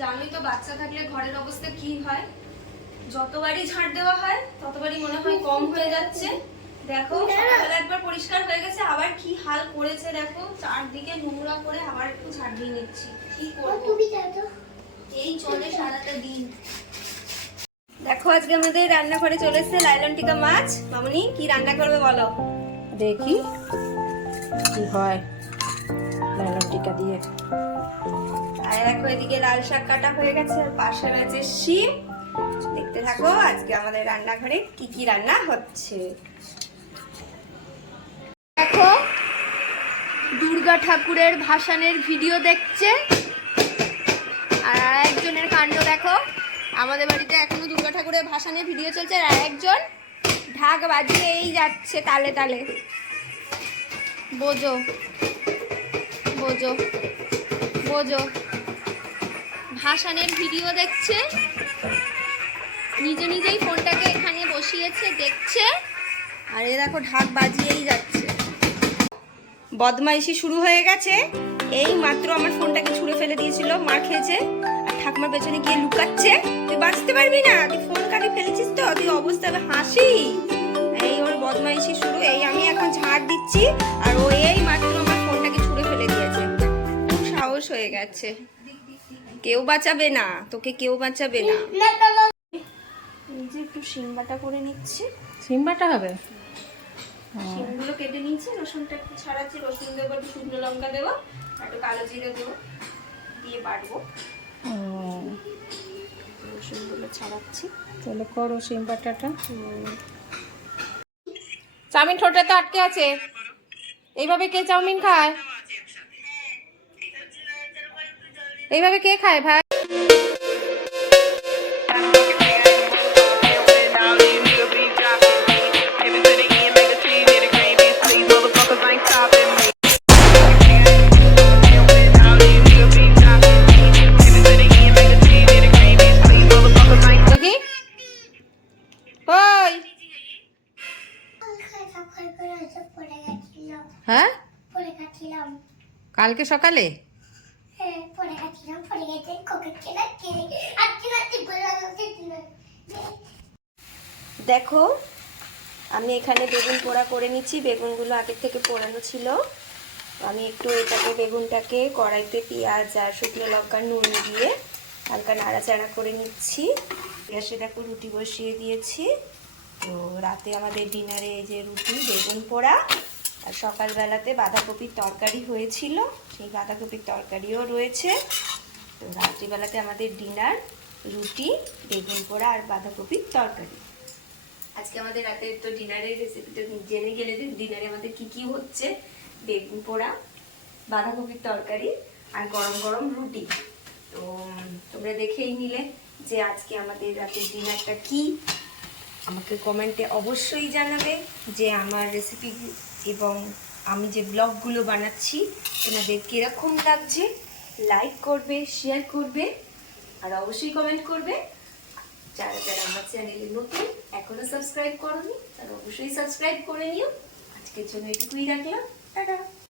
জানোই তো বাচ্চা থাকলে ঘরের অবস্থা কি হয়, যতবারই ঝাড় দেওয়া হয় ততবারই মনে হয় কম হয়ে যাচ্ছে। দেখো সকালবেলা একবার পরিষ্কার হয়ে গেছে, আবার কি হাল করেছে দেখো, চারদিকে নোংরা করে আবার একটু ঝাড় দিয়ে নিচ্ছি। কি করবো, এই চলে সারাটা দিন। দেখো আজকে আমাদের রান্নাঘরে চলে এসেছে লাইলন টিকা মাছ। মামনি কি রান্না করবে বলো? দেখি কি হয় লাইলন টিকা দিয়ে। আর দেখো এদিকে লাল শাক কাটা হয়ে গেছে, আর পাশে রয়েছে শিম। দেখতে থাকো আজকে আমাদের রান্নাঘরে কি কি রান্না হচ্ছে। দেখো দুর্গা ঠাকুরের ভাসানের ভিডিও দেখছে, আর আরেকজনের কাণ্ড দেখো, আমাদের বাড়িতে এখনো দুর্গা ঠাকুরের ভাসানের ভিডিও চলছে, আর আরেকজন ঢাক বাজিয়ে এই যাচ্ছে তালে তালে। বোঝো বোঝো বোঝো, ভাসানের ভিডিও দেখছে, নিজে নিজেই ফোনটাকে এখানে বসিয়েছে দেখছে, আর এ দেখো ঢাক বাজিয়েই যাচ্ছে। বদমাইশি শুরু হয়ে গেছে, এই মাত্র আমার ফোনটাকে ছুঁড়ে ফেলে দিয়েছিল, মার খেয়েছে, আর ঠাকুমার পেছনে গিয়ে লুকাচ্ছে। তুই বাঁচতে পারবি না, তুই ফোন কাটি ফেলেছিস তো, তুই অবস্থা হাসি। এই ওর বদমাইশি শুরু। এই আমি এখন ঝাড় দিচ্ছি, আর ও এই মাত্র আমার ফোনটাকে ছুঁড়ে ফেলে দিয়েছে। খুব সাহস হয়ে গেছে, কেউ বাঁচাবে না তোকে, কেউ বাঁচাবে না। এই যে একটু শিম বাটা করে নিচ্ছি। সিম বাটা হবে? শিমগুলো কেটে নিয়েছি, রসুনটা একটু ছাড়াচ্ছি, রসুন দেবো, একটু শুকনো লঙ্কা দেবো, একটু কালো জিরে দেবো, দিয়ে বাটবো। রসুনগুলো ছাড়াচ্ছি। তাহলে করো সিম বাটাটা। চাউমিন ঠোঁটে তো আটকে আছে, এইভাবে কে চাউমিন খায়? এইভাবে কে খায় ভাই? হ্যাঁ কালকে সকালে দেখো আমি এখানে বেগুন পোড়া করে নিচ্ছি। বেগুনগুলো আগের থেকে পোড়ানো ছিল। আমি একটু এটাকে বেগুনটাকে কড়াইতে পেঁয়াজ আর শুকনো লঙ্কা নুন দিয়ে হালকা নাড়াচাড়া করে নিচ্ছি। গ্যাসে দেখো রুটি বসিয়ে দিয়েছি। তো রাতে আমাদের ডিনারে এই যে রুটি বেগুন পোড়া, আর সকালবেলাতে বাঁধাকপির তরকারি হয়েছিল, সেই বাঁধাকপির তরকারিও রয়েছে। তো রাত্রিবেলাতে আমাদের ডিনার রুটি বেগুন পোড়া আর বাঁধাকপির তরকারি। আজকে আমাদের রাতে তো ডিনারের রেসিপিটা জেনে গেলে যে ডিনারে আমাদের কি কি হচ্ছে। বেগুন পোড়া, বাঁধাকপির তরকারি আর গরম গরম রুটি। তো তোমরা দেখেই নিলে যে আজকে আমাদের রাতের ডিনারটা কি। আমাকে কমেন্টে অবশ্যই জানাবে যে আমার রেসিপি এবং আমি যে ব্লগগুলো বানাচ্ছি তোমাদের কীরকম লাগছে। লাইক করবে, শেয়ার করবে, আর অবশ্যই কমেন্ট করবে। যারা যারা আমার চ্যানেলে নতুন এখনো সাবস্ক্রাইব করোনি তারা অবশ্যই সাবস্ক্রাইব করে নিও। আজকের জন্য এটুকুই রাখলাম, টাটা।